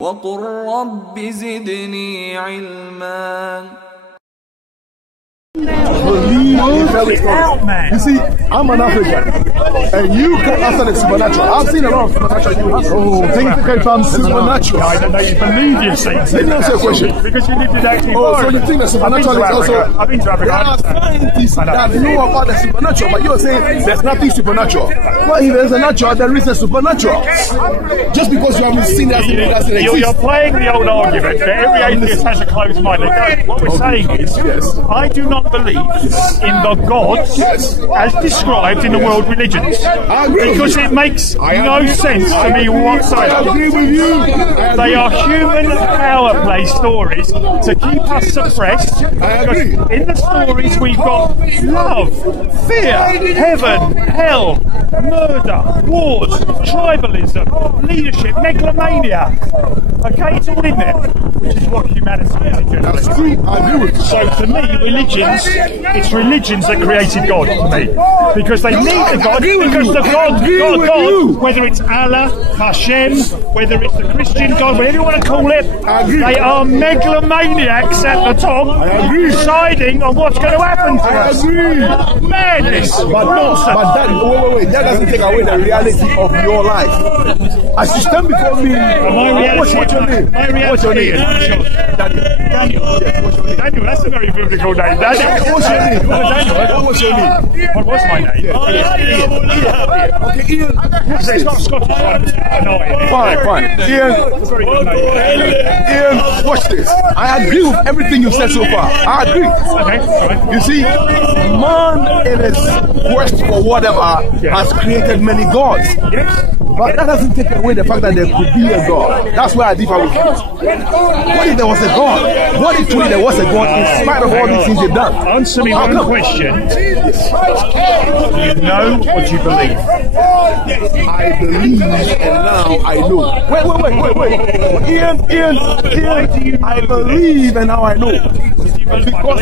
وقل رب زدني علما. You see, I'm an African, and you can answer the supernatural. I've seen a lot of supernatural. You have things that come supernatural. I don't know you believe you've seen. Let me ask you a question. Because you lived in active so you think the supernatural is also... I've been to Africa. There are scientists that know about the supernatural, but you're saying there's nothing supernatural. Well, if there's a natural, there is a supernatural. Just because you haven't seen that, it doesn't exist. You're playing the old argument that every atheist has a closed mind. What we're saying is, I do not believe in the God as described in the world religions, because it makes no sense to me whatsoever. They are human power play stories to keep us suppressed. In the stories we've got love, fear, heaven, hell, murder, wars, tribalism, leadership, megalomania. Okay, it's all in there, which is what humanity is in general. That's true. I agree with you. So to me, it's religions that created God to me, because they need the God, because the God, whether it's Allah, Hashem, whether it's the Christian God, whatever you want to call it, they are megalomaniacs at the top, deciding on what's going to happen to us. Madness, nonsense. But that doesn't take away the reality of your life. As you stand before me, what's your name? What's your name? Daniel. Daniel, that's a very biblical name. Daniel. What's your name? What was your name? What was my name? Ian. Okay, Ian. It's not Scottish. Fine. Ian, watch this. I agree with everything you've said so far. I agree. Okay. You see, man in his quest for whatever has created many gods. Yes. But that doesn't take away the fact that there could be a God. That's why I differ with you. What if there was a God? What if truly there was a God in spite of all these things they've done? Answer me one question. Do you know or do you believe? I believe and now I know. Wait. Ian, I believe and now I know. Because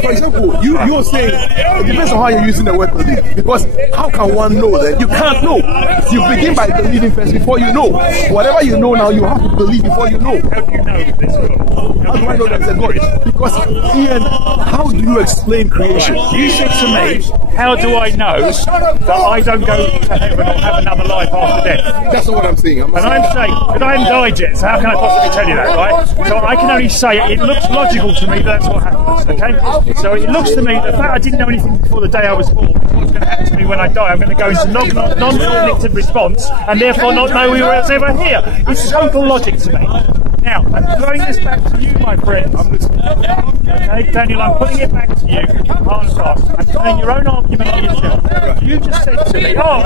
for example, you're saying, it depends on how you're using the word believe. Because how can one know that? You can't know. You begin by believing first before you know. Whatever you know now, you have to believe before you know. How do you know there's God? How do I know there's a God? Because, Ian, how do you explain creation? You said to me, how do I know that I don't go to heaven or have another life after death? That's not what I'm saying. I'm saying, but I haven't died yet, so how can I possibly tell you that, right? So I can only say it looks logical to me that that's what happens, okay? So it looks to me, the fact I didn't know anything before the day I was born, what's going to happen to me when I die, I'm going to go into non-cognitive response and therefore not know we were ever here. It's total logic to me. Now, I'm throwing this back to you, my friend. Okay, Daniel, I'm putting it back to you. I'm saying your own argument for yourself. You just said to me, then how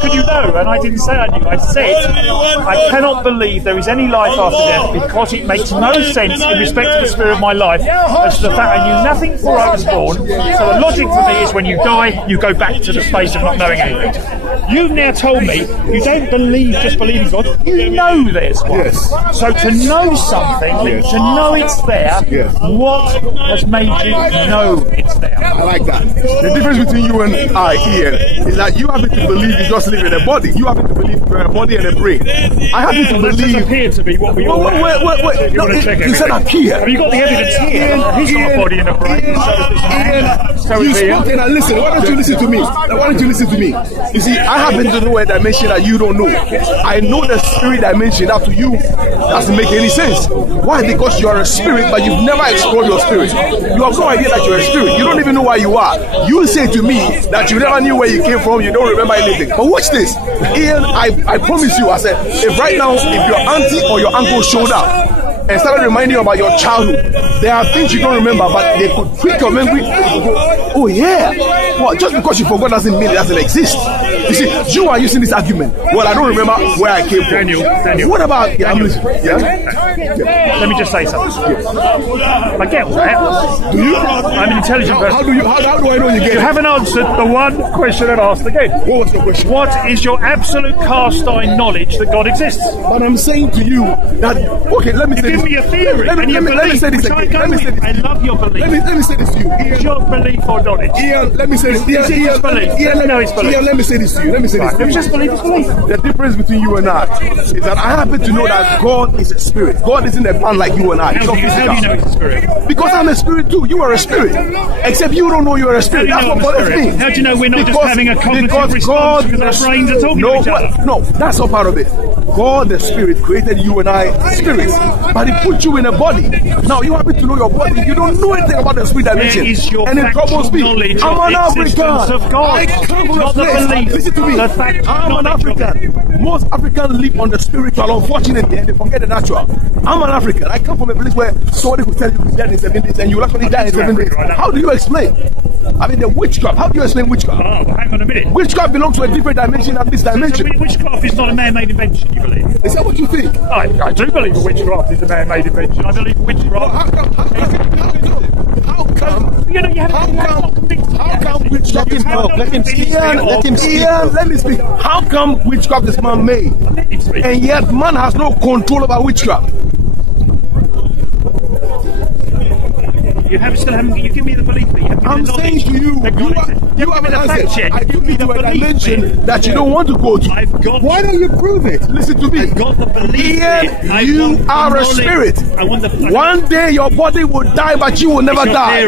can you know? And I didn't say I knew. I said, I cannot believe there is any life after death because it makes no sense in respect to the spirit of my life as to the fact I knew nothing before I was born. So the logic for me is when you die, you go back to the space of not knowing anything. You've now told me you don't just believe in God. You know there's one. Yes. So to know something, to know it's there, what has made you know it's there? I like that. The difference between you and I, Ian, is that you happen to believe you just live in a body. You happen to believe you have a body and a brain. I happen to believe... It appears to be what we all have. Wait. You want to check you said I'm here. Have you got the evidence here? He's got a body and a brain. You spoke and I listened. Why don't you listen to me? You see, I happen to know a dimension that you don't know. I know the spirit dimension. That to you doesn't make any sense. Why? Because you are a spirit, but you've never explored your spirit. You have no idea that you're a spirit. You don't even know where you are. You say to me that you never knew where you came from. You don't remember anything. But watch this, Ian. I promise you. I said, if right now, if your auntie or your uncle showed up and started reminding you about your childhood, there are things you don't remember, but they could trick your memory. You go, oh yeah. Well, just because you forgot doesn't mean it doesn't exist. You see, you are using this argument. Well, I don't remember where I came from. Daniel. What about Daniel? Let me just say something. I get that. Do you? I'm an intelligent person. How do I know you get it? You haven't answered the one question I've asked again. What was the question? What is your absolute cast iron knowledge that God exists? But I'm saying to you that, okay, let me say this. give me a theory. Let me say this again. Let me say this. I love your belief. Let me say this to you. Is your belief or knowledge? Ian, let me say this. Is it just belief? Ian, let me say this to you. Let me say this to you. It's just belief, it's belief. The difference between you and I is that I happen to know that God is a spirit. God isn't a man like you and I. How do you know he's a spirit? Because I'm a spirit too. You are a spirit. Except you don't know you're a spirit. That's what bothers me. How do you know we're not just having a cognitive response because our brains are talking to each other? No, that's not part of it. God, the spirit, created you and I spirits, but He put you in a body. Now you happen to know your body. You don't know anything about the spirit dimension, and it troubles me. I'm an African. Of God. I come from Not a place. the belief. Listen to me. I'm an African. Most Africans live on the spiritual, unfortunately, and they forget the natural. I'm an African. I come from a place where somebody could tell you he's dead in 7 days, and you will actually die in 7 days. How do you explain? I mean, the witchcraft. How do you explain witchcraft? Oh, well, hang on a minute. Witchcraft belongs to a different dimension than this dimension. So witchcraft is not a man-made invention, you believe? Is that what you think? I do believe that witchcraft is a man-made invention. I believe witchcraft... How come witchcraft is man-made? Let him speak. Let him speak. Ian, let me speak. How come witchcraft is man-made? And yet man has no control over witchcraft? You give me the belief that you have. I'm saying to you, you have an answer. I give you a dimension that you don't want to go to. Why don't you prove it? Listen to me. I've got the belief. Ian, you are a spirit. One day your body will die, but you will never die.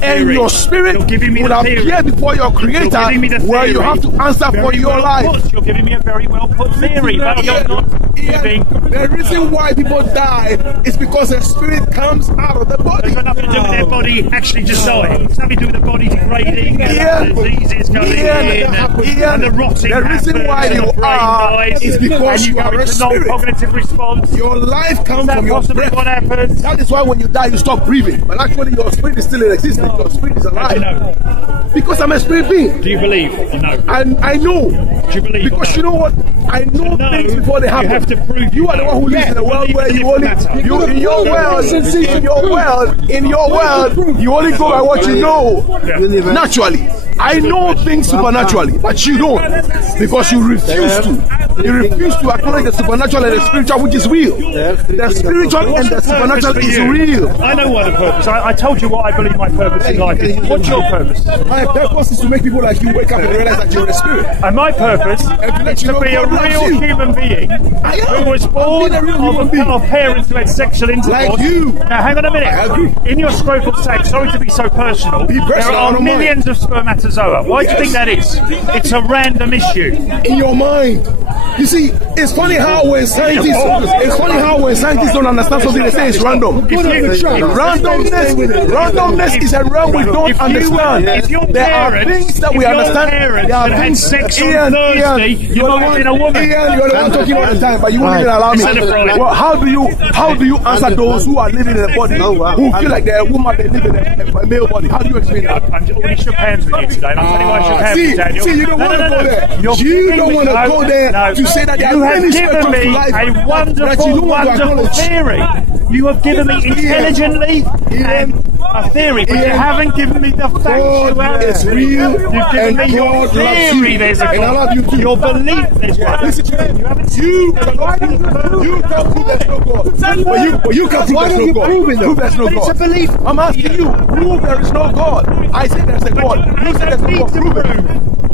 And your spirit will appear before your Creator, where you have to answer for your life. You're giving me a very well put theory, but you're not giving. The reason why people die is because the spirit comes out of the body. It's got nothing to do with their body actually just dying. It's nothing to do with the body degrading and the diseases going in and the rotting. The reason why you are is because you are a spirit. Non-cognitive response. Your life comes from your breath. What happens? That is why when you die you stop breathing. But actually your spirit is still in existence. Your spirit is alive. How do you know? Because I'm a spirit being. Do you believe? No. I know. Do you believe? Because you know what? I know things before they happen. You have to prove. You are the one who lives in a world where you only in your world you only go by what you know naturally. I know things supernaturally, but you don't, because you refuse to. You refuse to acknowledge the supernatural and the spiritual, which is real. The spiritual and the supernatural is real. I know what the purpose. I told you what I believe my purpose in life is. What's your purpose? My purpose is to make people like you wake up and realize that you're a spirit. And my purpose is to be a real human being who was born of parents who had sexual intercourse. Like you. Now, hang on a minute. In your scrotal sac, sorry to be so personal, there are millions of spermatozoa. Why do you think that is? It's a random issue. In your mind. You see, it's funny how when scientists don't understand something, they say it's random. Randomness is a realm we don't understand. There are things that we understand. There are things. Sex on Thursday, you're not in a woman. Ian, you're the one talking all the time, but you won't even allow me. Well, how do you answer those who are living in a body who feel like they're a woman, they live in a male body? How do you explain that? I'm already shook hands with you today. I'm telling you why I shook hands with Daniel. See, you don't want to go there. You don't want to go there to say that you have given me a wonderful theory. You have given me intelligently and a theory, but you haven't given me the facts. It's real. You've given me your theory. There's a God. Your belief. There's one. Listen to me. You can't prove there's no God. But you can't prove there's no God. It's a belief. I'm asking you, prove there is no God. I say there's a God. You say there's no God. Prove it.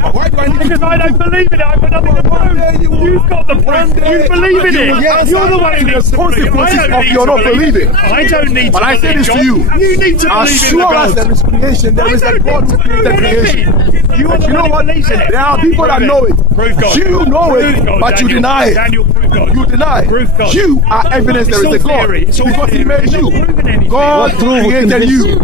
Why do I need because I don't believe in it. I've got nothing to prove. You've got the proof. You believe in it. You're the one who needs to believe. Consequences of your not believing. I don't need to. But I say this to you. You need to as believe sure in as there is creation, there is a God who created creation. You know what? There are people that know it. Prove God. You know it, but you deny it. Daniel, prove God. You deny. Prove God. You are evidence there is a God because He made you. God created you.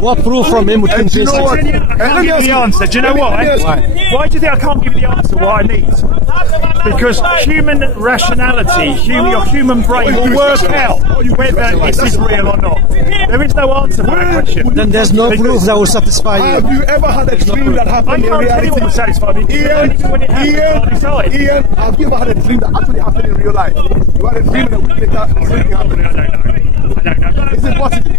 What proof from Him would convince you? I can't give you the answer. Do you know why? Why do you think I can't give you the answer what I need? Because human rationality, your human brain will work out whether this is real or not. There is no answer for that question. Then there's no proof that will satisfy you. Have you ever had a dream that happened in reality? I can't tell you what will satisfy me. Ian, have you ever had a dream that actually happened in real life? You had a dream and a week later, something happened. don't know. Is it possible?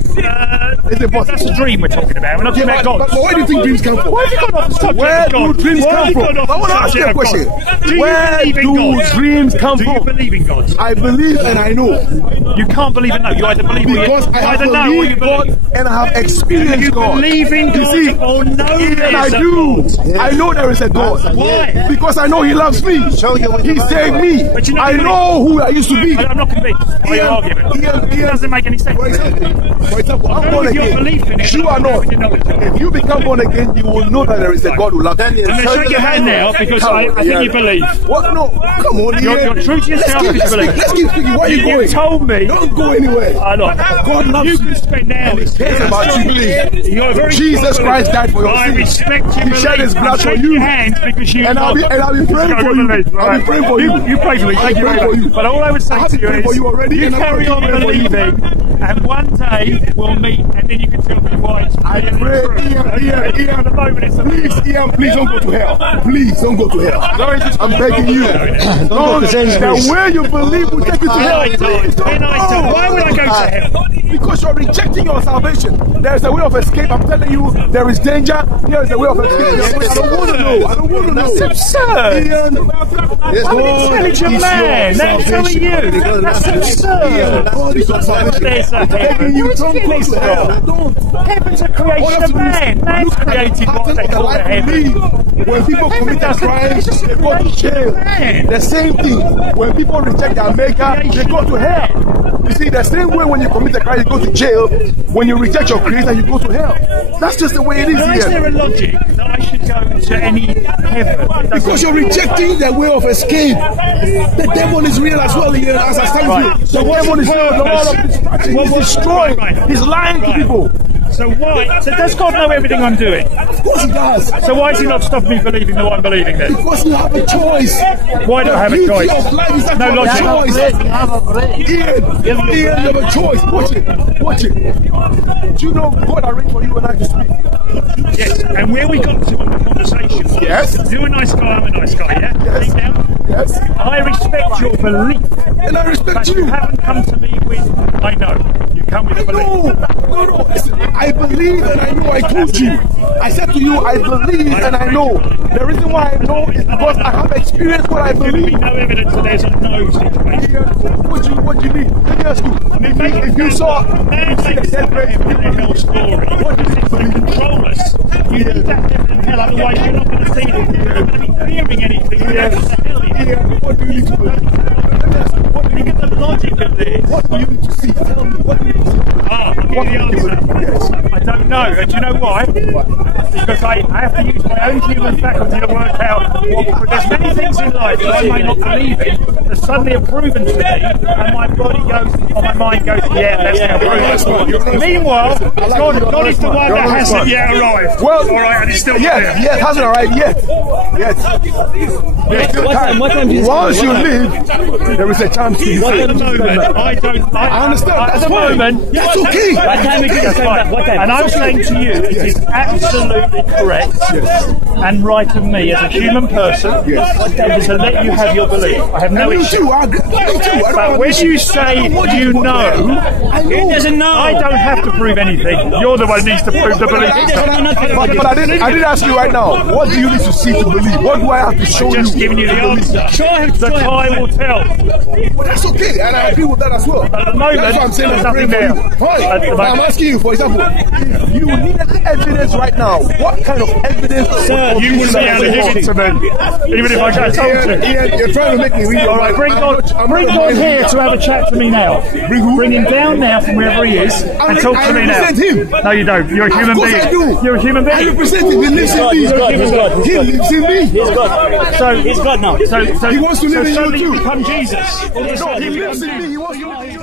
Is it possible? That's a dream we're talking about. We're not talking about God. But where do you think dreams come from? Why have you gone off the subject Where of God? do dreams Why come have you from? gone off I the want to ask you a subject of question. God? Do you Where believe in do God? dreams come Do you from? believe in God? I believe and I know. You can't believe and know. You either believe Because or I you have either know or you believed God believe. and I have experienced You God. believe in You God see, or know and there I is a do. God. I know there is a God. Why? Because I know He loves me. He saved me. But you know, I know who I used to be. I'm not convinced by your argument. It doesn't make any sense. For example, I'm Go born with your again. belief in it. You are not. With your knowledge. If you become born again, you will know that there is a God who loves you. I'm going to shake your hand now because I think you believe. What? No, come on. You're true to yourself if you believe. Let's keep speaking. Where are you going? You told me. Don't go anywhere. I know. God loves You can spend hours. cares about you. Believe. You're very Jesus strong Christ died for your I sins. respect your He belief. shed His blood for Shake you. your hand because you And I'll be praying for you. I'll be praying for you. You pray for me. Thank you I'll very pray for much. you. But all I would say I'll to be you praying for you already, you and I'll carry on pray for you. believing, and one day we'll meet, and then you can tell me why it's I really pray, true. Ian, At the moment, it's a please, Ian, please don't go to hell. Please don't go to hell. I'm begging you. Don't go to The way you believe will take you to hell. Please don't go. Why would I go to hell? Because you're rejecting your salvation. There's a way of escape. I'm telling you, there is danger. Here is a way of escape. I don't want to know. I don't want to know. That's absurd. Ian, I'm an intelligent man. That's telling you. That's absurd. God is your salvation. There's a I'm begging you, don't go to hell. Don't. Heaven's a creation of man. Man's created what they call a heaven. When people commit a crime, they go to jail. The same thing. When people reject their maker, they go to hell. You see, the same way when you commit a crime, you go to jail. When you reject your creator, you go to hell. That's just the way it is Why is there here. a logic that I should go to any heaven? Because you're rejecting the way of escape. The devil is real as well here, as I stand with you. The devil is real. The Lord of destruction. He's destroying. He's lying to people. So why? So does God know everything I'm doing? Of course he does. So why is he not stopping me believing that I'm believing then? Because you have a choice. Why don't I have a The choice? beauty of life is that No you logic. have a choice. Ian, you have a choice. Watch it. Watch it. Do you know God arranged for you and I to speak? Yes. And where we got to in the conversation. Yes. You're a nice guy, I'm a nice guy, yeah? Yes. Deep down. Yes. I respect your belief. And I respect But you you. haven't come to me with, I know. You come with a belief. No. Listen, I believe and I know. I told you. I said to you, I believe and I know. The reason why I know is because I have experienced what I Giving me believe. no evidence that there's a no situation. What do you mean? Let me ask you. If you saw Man takes the heaven and hell story. What does it to control us? You need that heaven and hell, otherwise you're not going to see it. You're not going to be hearing anything. What do you need to believe? Let me ask you. Look at the logic of this. What do you need to see? Tell me. What do you need to see? I'll give you the answer. I don't know. And do you know why? Because I have to use my own human faculty to work out what, there's many things in life that I may not believe in that suddenly are proven to me, and my body goes, or my mind goes, yeah, that's now proven. Meanwhile, God is the one that hasn't yet arrived. Well, all right, and it's still yes, there. yes, hasn't arrived yet. Yes. What time do you Once you live, there is a chance to be At the saved. moment, I understand. At That's the fine. moment, That's okay. What time is That's it? fine. What time? And I'm saying to you, it is absolutely correct and right of me as a human person to let you have your belief. I have no Me issue. too. I agree. Me too. I don't But have when issue. you say you know, I know. doesn't know. I don't have to prove anything. You're the one who needs to prove the belief. But I didn't ask you right now. What do you need to see to believe? What do I have to show you? Just giving you the answer. The time will tell. Well, that's okay, and I agree with that as well. At the moment, That's what I'm saying. there's I'm praying nothing for you. there. Fine. At the But I'm moment. asking you, for example, if you needed evidence right now, what kind of evidence? Sir, you wouldn't be able to give it to me, even if I got told to. Ian, you're trying to make me read. All right, bring God here to have a chat to me now. Bring him down now from wherever he is and talk to me now. I represent him. No, you don't. You're a human Of course being. I do. You're a human I being. represent him. He lives in me. He's God. He lives in me. He's God. So He's God now. So He wants to live in you suddenly too. become Jesus. No, he lives in me. He wants to live in you.